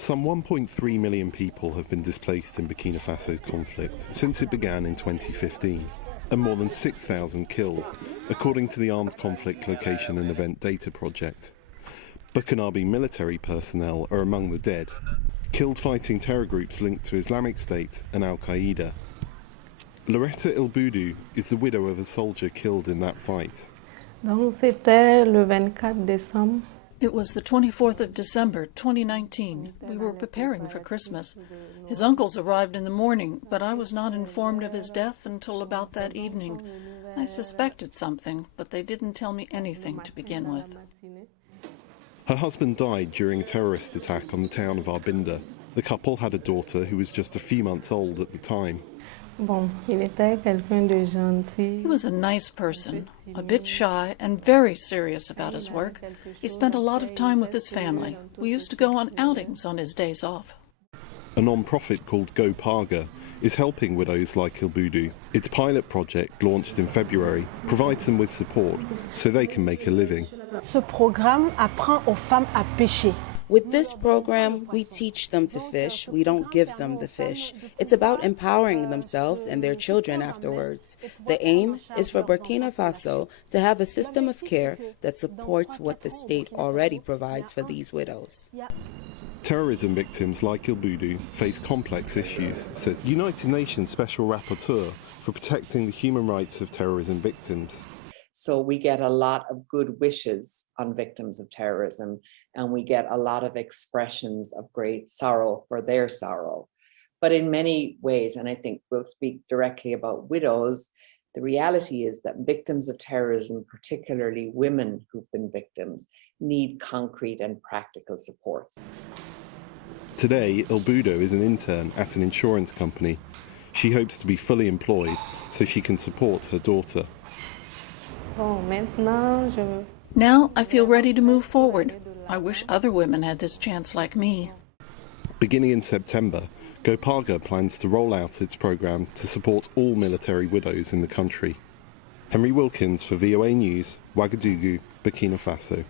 Some 1.3 million people have been displaced in Burkina Faso's conflict since it began in 2015, and more than 6,000 killed, according to the Armed Conflict Location and Event Data Project. Burkinabe military personnel are among the dead, killed fighting terror groups linked to Islamic State and Al-Qaeda. Loretta Ilbudu is the widow of a soldier killed in that fight. Donc c'était le 24 décembre. It was the 24th of December, 2019. We were preparing for Christmas. His uncles arrived in the morning, but I was not informed of his death until about that evening. I suspected something, but they didn't tell me anything to begin with. Her husband died during a terrorist attack on the town of Arbinda. The couple had a daughter who was just a few months old at the time. Bon, il était quelqu'un de gentil. He was a nice person, a bit shy and very serious about his work. He spent a lot of time with his family. We used to go on outings on his days off. A non-profit called Paga is helping widows like Ilbudu. Its pilot project, launched in February, provides them with support so they can make a living. Ce programme apprend aux femmes à pêcher. With this program, we teach them to fish. We don't give them the fish. It's about empowering themselves and their children afterwards. The aim is for Burkina Faso to have a system of care that supports what the state already provides for these widows. Terrorism victims like Ilbudu face complex issues, says United Nations Special Rapporteur for protecting the human rights of terrorism victims. So we get a lot of good wishes on victims of terrorism, and we get a lot of expressions of great sorrow for their sorrow. But in many ways, and I think we'll speak directly about widows, the reality is that victims of terrorism, particularly women who've been victims, need concrete and practical supports. Today, Ilbudu is an intern at an insurance company. She hopes to be fully employed so she can support her daughter. Now I feel ready to move forward. I wish other women had this chance like me. Beginning in September, Paga plans to roll out its programme to support all military widows in the country. Henry Wilkins for VOA News, Ouagadougou, Burkina Faso.